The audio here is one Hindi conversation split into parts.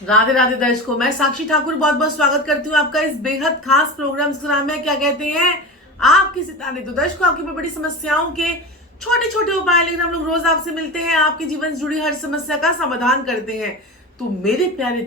राधे राधे दर्शकों, मैं साक्षी ठाकुर बहुत बहुत स्वागत करती हूँ आपका इस बेहद खास प्रोग्राम का नाम है क्या कहते हैं आपके सितारे। तो दर्शकों, आपकी बड़ी समस्याओं के छोटे छोटे उपाय लेकर हम लोग रोज आपसे मिलते हैं, आपके जीवन से जुड़ी हर समस्या का समाधान करते हैं। तो मेरे प्यारे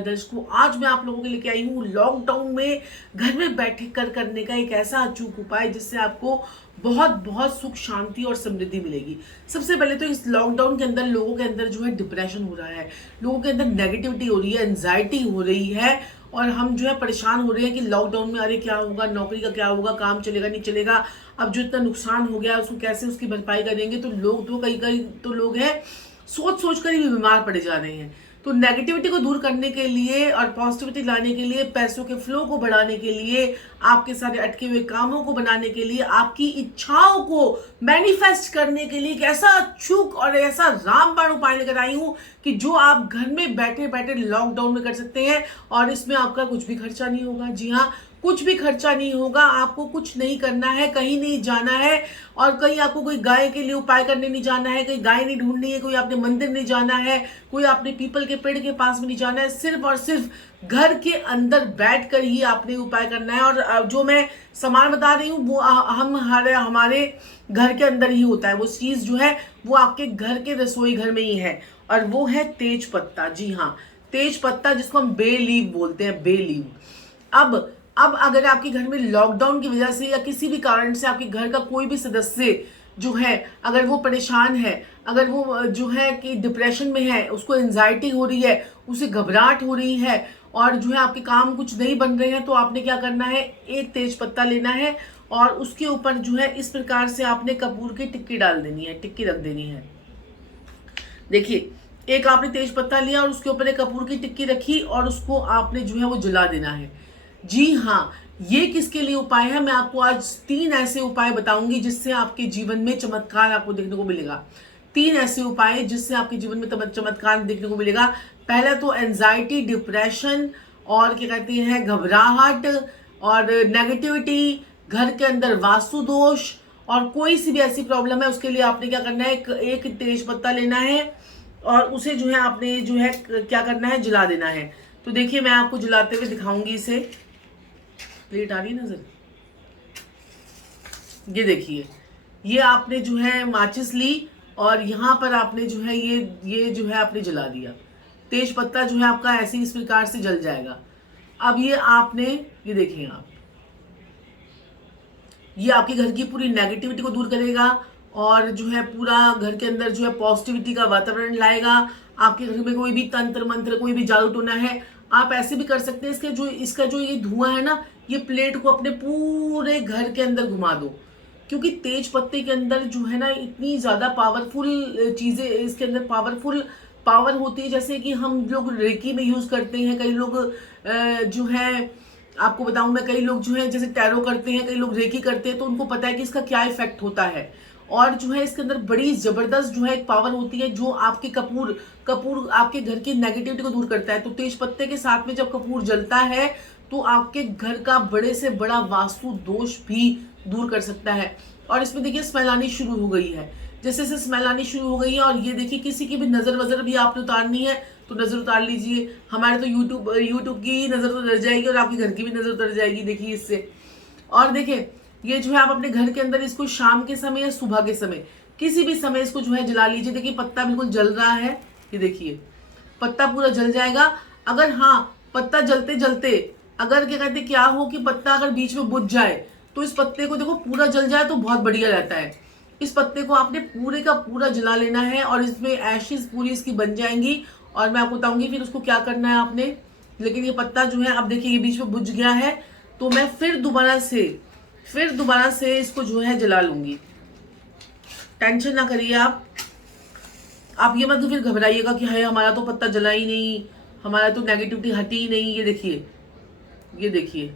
दर्शकों, आज मैं आप लोगों के लेके आई हूँ लॉकडाउन में घर में बैठे कर करने का एक ऐसा अचूक उपाय जिससे आपको बहुत बहुत सुख शांति और समृद्धि मिलेगी। सबसे पहले तो इस लॉकडाउन के अंदर लोगों के अंदर जो है डिप्रेशन हो रहा है, लोगों के अंदर नेगेटिविटी हो रही है, एंजाइटी हो रही है, और हम जो है परेशान हो रहे हैं कि लॉकडाउन में अरे क्या होगा, नौकरी का क्या होगा, काम चलेगा नहीं चलेगा, अब जो इतना नुकसान हो गया उसको कैसे उसकी भरपाई करेंगे। तो लोग तो कई कई तो लोग हैं सोच सोच कर ही बीमार पड़े जा रहे हैं। तो नेगेटिविटी को दूर करने के लिए और पॉजिटिविटी लाने के लिए, पैसों के फ्लो को बढ़ाने के लिए, आपके सारे अटके हुए कामों को बनाने के लिए, आपकी इच्छाओं को मैनिफेस्ट करने के लिए एक ऐसा अचूक और ऐसा रामबाण उपाय लेकर आई हूं कि जो आप घर में बैठे बैठे लॉकडाउन में कर सकते हैं, और इसमें आपका कुछ भी खर्चा नहीं होगा। जी हाँ, कुछ भी खर्चा नहीं होगा, आपको कुछ नहीं करना है, कहीं नहीं जाना है, और कहीं आपको कोई गाय के लिए उपाय करने नहीं जाना है, कहीं गाय नहीं ढूंढनी है, कोई आपने मंदिर नहीं जाना है, कोई आपने पीपल के पेड़ के पास में नहीं जाना है। सिर्फ और सिर्फ घर के अंदर बैठकर ही आपने उपाय करना है। और जो मैं सामान बता रही हूँ वो हम हमारे घर के अंदर ही होता है। वो चीज जो है वो आपके घर के रसोई घर में ही है, और वो है तेज पत्ता। जी हाँ, तेज पत्ता, जिसको हम बे लीव बोलते हैं, बे लीव। अब अगर आपके घर में लॉकडाउन की वजह से या किसी भी कारण से आपके घर का कोई भी सदस्य जो है, अगर वो परेशान है, अगर वो जो है कि डिप्रेशन में है, उसको एंजाइटी हो रही है, उसे घबराहट हो रही है, और जो है आपके काम कुछ नहीं बन रहे हैं, तो आपने क्या करना है, एक तेज पत्ता लेना है और उसके ऊपर जो है इस प्रकार से आपने कपूर की टिक्की डाल देनी है, टिक्की रख देनी है। देखिए, एक आपने तेज पत्ता लिया और उसके ऊपर एक कपूर की टिक्की रखी और उसको आपने जो है वो जला देना है। जी हाँ, ये किसके लिए उपाय है, मैं आपको आज 3 ऐसे उपाय बताऊंगी जिससे आपके जीवन में चमत्कार आपको देखने को मिलेगा। 3 ऐसे उपाय जिससे आपके जीवन में चमत्कार देखने को मिलेगा। पहला तो एंजाइटी, डिप्रेशन और क्या कहते हैं घबराहट और नेगेटिविटी, घर के अंदर वास्तु दोष और कोई सी भी ऐसी प्रॉब्लम है, उसके लिए आपने क्या करना है, एक तेज पत्ता लेना है और उसे जो है आपने जो है क्या करना है, जला देना है। तो देखिए, मैं आपको जलाते हुए दिखाऊंगी इसे। प्लेट आ रही है नजर, ये देखिए, ये आपने जो है माचिस ली और यहाँ पर आपने जो है ये जो है आपने जला दिया। तेज पत्ता जो है आपका ऐसे इस प्रकार से जल जाएगा। अब ये आपने, ये देखें आप, ये आपके घर की पूरी नेगेटिविटी को दूर करेगा और जो है पूरा घर के अंदर जो है पॉजिटिविटी का वातावरण लाएगा। आपके घर में कोई भी तंत्र मंत्र, कोई भी जादू टोना है, आप ऐसे भी कर सकते हैं। इसका जो ये धुआं है ना, ये प्लेट को अपने पूरे घर के अंदर घुमा दो, क्योंकि तेज पत्ते के अंदर जो है ना इतनी ज्यादा पावरफुल चीजें, इसके अंदर पावरफुल पावर होती है। जैसे कि हम लोग रेकी में यूज करते हैं, कई लोग जो है, आपको बताऊं मैं, कई लोग जो है जैसे टैरो करते हैं, कई लोग रेकी करते हैं, तो उनको पता है कि इसका क्या इफेक्ट होता है। और जो है इसके अंदर बड़ी जबरदस्त जो है एक पावर होती है, जो आपके कपूर कपूर आपके घर की नेगेटिविटी को दूर करता है। तो तेज पत्ते के साथ में जब कपूर जलता है तो आपके घर का बड़े से बड़ा वास्तु दोष भी दूर कर सकता है। और इसमें देखिए स्मेल आनी शुरू हो गई है, जैसे जैसे स्मेल आनी शुरू हो गई है। और ये देखिए, किसी की भी नजर वजर भी आपने उतारनी है तो नजर उतार लीजिए। हमारे तो यूट्यूब की नजर तो उतर जाएगी और आपके घर की भी नजर उतर जाएगी, देखिए इससे। और देखिए, ये जो है आप अपने घर के अंदर इसको शाम के समय या सुबह के समय, किसी भी समय इसको जो है जला लीजिए। देखिए पत्ता बिल्कुल जल रहा है, ये देखिए पत्ता पूरा जल जाएगा। अगर हाँ, पत्ता जलते जलते अगर क्या कहते क्या हो कि पत्ता अगर बीच में बुझ जाए, तो इस पत्ते को देखो पूरा जल जाए तो बहुत बढ़िया रहता है। इस पत्ते को आपने पूरे का पूरा जला लेना है और इसमें एशेज पूरी इसकी बन जाएंगी, और मैं आपको बताऊंगी फिर उसको क्या करना है आपने। लेकिन ये पत्ता जो है, अब देखिए ये बीच में बुझ गया है, तो मैं फिर दोबारा से इसको जो है जला लूंगी। टेंशन ना करिए आप ये मत फिर घबराइएगा कि हाय हमारा तो पत्ता जला ही नहीं, हमारा तो नेगेटिविटी हटी ही नहीं। ये देखिए, ये देखिए,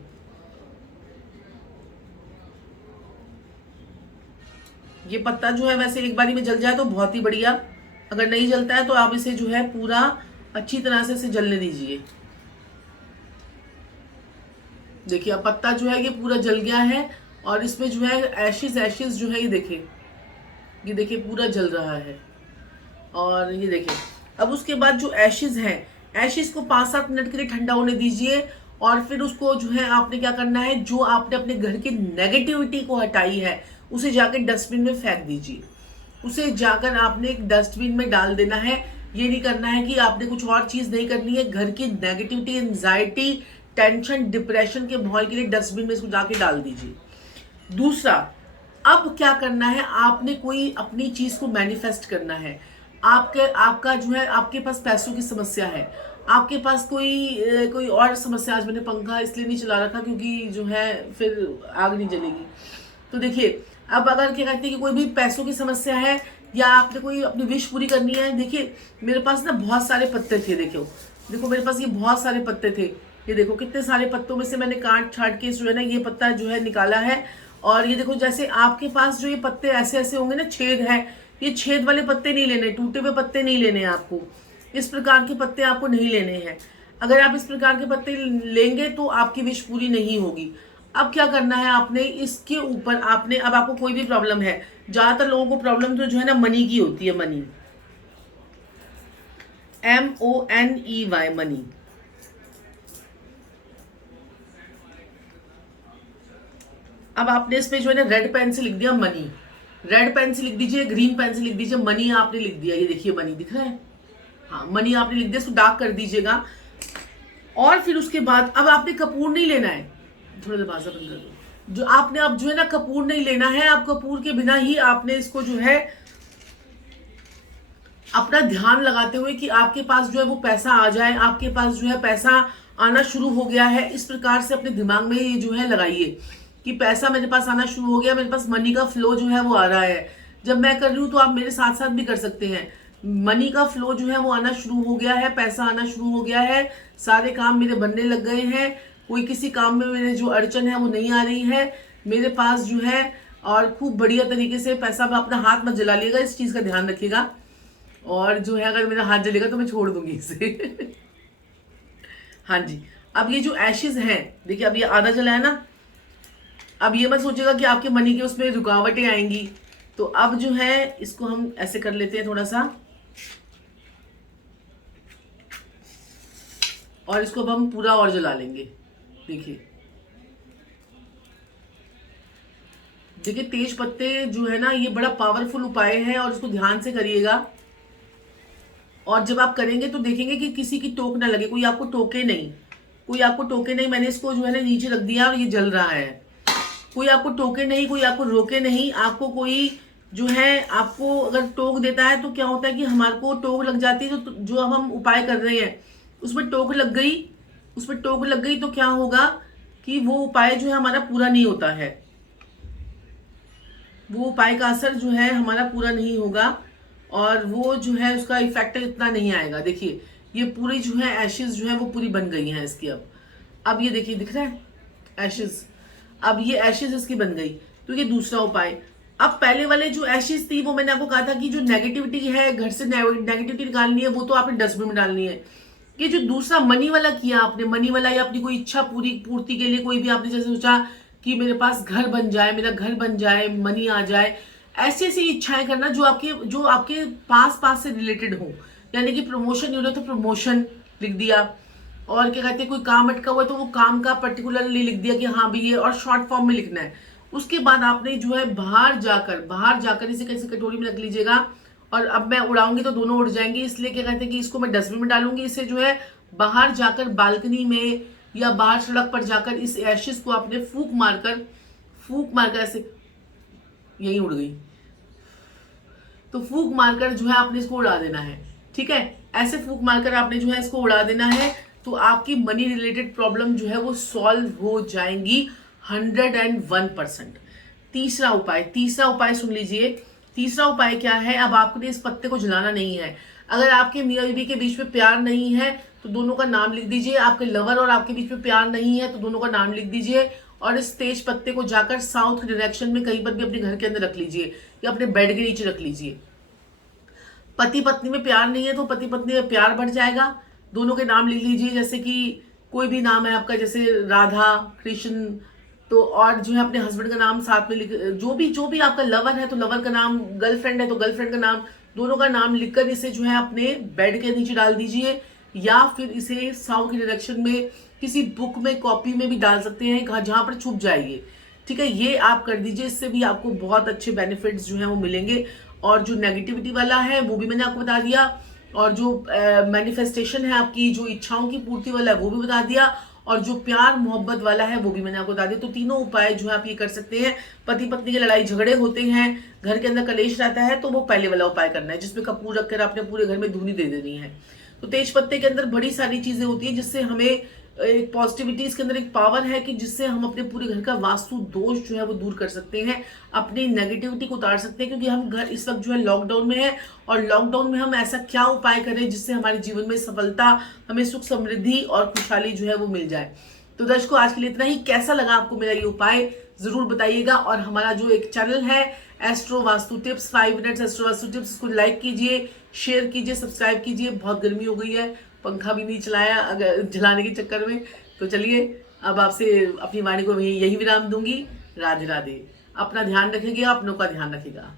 ये पत्ता जो है वैसे एक बारी में जल जाए तो बहुत ही बढ़िया, अगर नहीं जलता है तो आप इसे जो है पूरा अच्छी तरह से इसे जलने दीजिए। देखिए अब पत्ता जो है ये पूरा जल गया है और इसमें जो है एशेज जो है ये देखिए पूरा जल रहा है। और ये देखिए, अब उसके बाद जो एशेज हैं, एशिस को 5-7 मिनट के लिए ठंडा होने दीजिए और फिर उसको जो है आपने क्या करना है, जो आपने अपने घर की नेगेटिविटी को हटाई है उसे जाकर डस्टबिन में फेंक दीजिए। उसे जाकर आपने एक डस्टबिन में डाल देना है। ये नहीं करना है कि आपने कुछ और चीज नहीं करनी है। घर की नेगेटिविटी, एंजाइटी, टेंशन, डिप्रेशन के माहौल के लिए डस्टबिन में इसको जाके डाल दीजिए। दूसरा, अब क्या करना है, आपने कोई अपनी चीज को मैनिफेस्ट करना है। आपका जो है, आपके पास पैसों की समस्या है, आपके पास कोई और समस्या। आज मैंने पंखा इसलिए नहीं चला रखा क्योंकि जो है फिर आग नहीं जलेगी। तो देखिए, अब अगर क्या कहते हैं कि कोई भी पैसों की समस्या है या आपने कोई अपनी विश पूरी करनी है, देखिए मेरे पास ना बहुत सारे पत्ते थे। देखो मेरे पास ये बहुत सारे पत्ते थे। ये देखो कितने सारे पत्तों में से मैंने काट छाट के जो है ना ये पत्ता जो है निकाला है। और ये देखो, जैसे आपके पास जो ये पत्ते ऐसे ऐसे होंगे ना, छेद है, ये छेद वाले पत्ते नहीं लेने, टूटे हुए पत्ते नहीं लेने आपको। इस प्रकार के पत्ते आपको नहीं लेने हैं। अगर आप इस प्रकार के पत्ते लेंगे तो आपकी विश पूरी नहीं होगी। अब क्या करना है, आपने इसके ऊपर आपने, अब आपको कोई भी प्रॉब्लम है, ज्यादातर लोगों को प्रॉब्लम तो जो है ना मनी की होती है, मनी, MONEY, मनी। अब आपने इसमें जो है ना रेड पेन से लिख दिया मनी, रेड पेन से लिख दीजिए, ग्रीन पेन से लिख दीजिए मनी। आपने लिख दिया, ये देखिए मनी दिख रहा है, हाँ मनी आपने लिख दिया। इसको डार्क कर दीजिएगा। और फिर उसके बाद अब आपने कपूर नहीं लेना है, थोड़ा दरवाजा बंद कर दो। जो आपने अब जो है ना कपूर नहीं लेना है, आप कपूर के बिना ही आपने इसको जो है अपना ध्यान लगाते हुए कि आपके पास जो है वो पैसा आ जाए, आपके पास जो है पैसा आना शुरू हो गया है, इस प्रकार से अपने दिमाग में ये जो है लगाइए कि पैसा मेरे पास आना शुरू हो गया, मेरे पास मनी का फ्लो जो है वो आ रहा है। जब मैं कर रही हूँ तो आप मेरे साथ साथ भी कर सकते हैं। मनी का फ्लो जो है वो आना शुरू हो गया है, पैसा आना शुरू हो गया है, सारे काम मेरे बनने लग गए हैं, कोई किसी काम में मेरे जो अड़चन है वो नहीं आ रही है मेरे पास जो है। और खूब बढ़िया तरीके से पैसा, में अपना हाथ मत जला लिएगा, इस चीज का ध्यान रखिएगा। और जो है अगर मेरा हाथ जलेगा तो मैं छोड़ दूंगी इसे। हाँ जी। अब ये जो एशेज हैं, देखिए अब ये आधा जला है ना, अब ये मत सोचेगा कि आपके मनी के उसमें रुकावटें आएंगी। तो अब जो है इसको हम ऐसे कर लेते हैं थोड़ा सा, और इसको अब हम पूरा और जला लेंगे। देखिए देखिए, तेज पत्ते जो है ना ये बड़ा पावरफुल उपाय है और इसको ध्यान से करिएगा। और जब आप करेंगे तो देखेंगे कि किसी की टोक ना लगे, कोई आपको टोके नहीं, कोई आपको टोके नहीं। मैंने इसको जो है ना नीचे रख दिया और ये जल रहा है। कोई आपको टोके नहीं, कोई आपको रोके नहीं। आपको कोई जो है, आपको अगर टोक देता है तो क्या होता है कि हमारे को टोक लग जाती है। तो जो अब हम उपाय कर रहे हैं उसमें टोक लग गई, उसमें टोक लग गई तो क्या होगा कि वो उपाय जो है हमारा पूरा नहीं होता है, वो उपाय का असर जो है हमारा पूरा नहीं होगा और वो जो है उसका इफेक्ट इतना नहीं आएगा। देखिए ये पूरी जो है एशेज जो है वो पूरी बन गई हैं इसकी। अब ये देखिए दिख रहा है एशेज, अब ये एशेज इसकी बन गई। तो ये दूसरा उपाय। अब पहले वाले जो एशेज थी वो मैंने आपको कहा था कि जो नेगेटिविटी है, घर से नेगेटिविटी निकालनी है, वो तो आपने डस्टबिन में डालनी है। ये जो दूसरा मनी वाला किया आपने, मनी वाला या अपनी कोई इच्छा पूर्ति के लिए, कोई भी आपने जैसे सोचा कि मेरे पास घर बन जाए, मेरा घर बन जाए, मनी आ जाए, ऐसी ऐसी इच्छाएं करना जो आपके पास पास से रिलेटेड हो। यानी कि प्रमोशन हो रहा तो प्रमोशन लिख दिया, और क्या कहते हैं कोई काम अटका हुआ है तो वो काम का पर्टिकुलरली लिख दिया कि हाँ भी ये, और शॉर्ट फॉर्म में लिखना है। उसके बाद आपने जो है बाहर जाकर इसे कैसे कटोरी में रख लीजिएगा। और अब मैं उड़ाऊंगी तो दोनों उड़ जाएंगे, इसलिए क्या कहते हैं कि इसको मैं डस्टबिन में डालूंगी। इसे जो है बाहर जाकर बालकनी में या बाहर सड़क पर जाकर इस एशेज को आपने फूक मारकर ऐसे, यही उड़ गई, तो फूक मारकर जो है आपने इसको उड़ा देना है। ठीक है, ऐसे फूक मारकर आपने जो है इसको उड़ा देना है, तो आपकी मनी रिलेटेड प्रॉब्लम जो है वो सॉल्व हो जाएंगी 101%। तीसरा उपाय सुन लीजिए। तीसरा उपाय क्या है, अब आपने इस पत्ते को जलाना नहीं है। अगर आपके मियाँ बीवी के बीच में प्यार नहीं है तो दोनों का नाम लिख दीजिए। आपके लवर और आपके बीच में प्यार नहीं है तो दोनों का नाम लिख दीजिए, और इस तेज पत्ते को जाकर साउथ डायरेक्शन में कहीं पर भी अपने घर के अंदर रख लीजिए या अपने बेड के नीचे रख लीजिए। पति पत्नी में प्यार नहीं है तो पति पत्नी में प्यार बढ़ जाएगा। दोनों के नाम लिख लीजिए, जैसे कि कोई भी नाम है आपका, जैसे राधा, कृष्ण, तो और जो है अपने हस्बैंड का नाम साथ में लिख, जो भी आपका लवर है तो लवर का नाम, गर्लफ्रेंड है तो गर्लफ्रेंड का नाम, दोनों का नाम लिखकर इसे जो है अपने बेड के नीचे डाल दीजिए या फिर इसे साउंड के डायरेक्शन में किसी बुक में, कॉपी में भी डाल सकते हैं जहां पर छुप जाएगी। ठीक है, ये आप कर दीजिए, इससे भी आपको बहुत अच्छे बेनिफिट्स जो है वो मिलेंगे। और जो नेगेटिविटी वाला है वो भी मैंने आपको बता दिया, और जो मैनिफेस्टेशन है आपकी, जो इच्छाओं की पूर्ति वाला है वो भी बता दिया, और जो प्यार मोहब्बत वाला है वो भी मैंने आपको बता दिया। तो तीनों उपाय जो है आप ये कर सकते हैं। पति पत्नी की लड़ाई झगड़े होते हैं, घर के अंदर कलेश रहता है, तो वो पहले वाला उपाय करना है, जिसमें कपूर रखकर आपने पूरे घर में धूनी दे देनी है। तो तेज पत्ते के अंदर बड़ी सारी चीजें होती है, जिससे हमें एक पॉजिटिविटी, इसके अंदर एक पावर है कि जिससे हम अपने पूरे घर का वास्तु दोष जो है वो दूर कर सकते हैं, अपनी नेगेटिविटी को उतार सकते हैं। क्योंकि हम घर इस वक्त जो है लॉकडाउन में है, और लॉकडाउन में हम ऐसा क्या उपाय करें जिससे हमारे जीवन में सफलता, हमें सुख समृद्धि और खुशहाली जो है वो मिल जाए। तो दर्शकों, आज के लिए इतना ही। कैसा लगा आपको मेरा ये उपाय जरूर बताइएगा। और हमारा जो एक चैनल है astro vastu tips, 5 minutes astro vastu tips, इसको लाइक कीजिए, शेयर कीजिए, सब्सक्राइब कीजिए। बहुत गर्मी हो गई है, पंखा भी नहीं चलाया अगर जलाने के चक्कर में। तो चलिए, अब आपसे अपनी वाणी को यही विराम दूंगी। राधे राधे। अपना ध्यान रखिएगा, अपनों का ध्यान रखिएगा।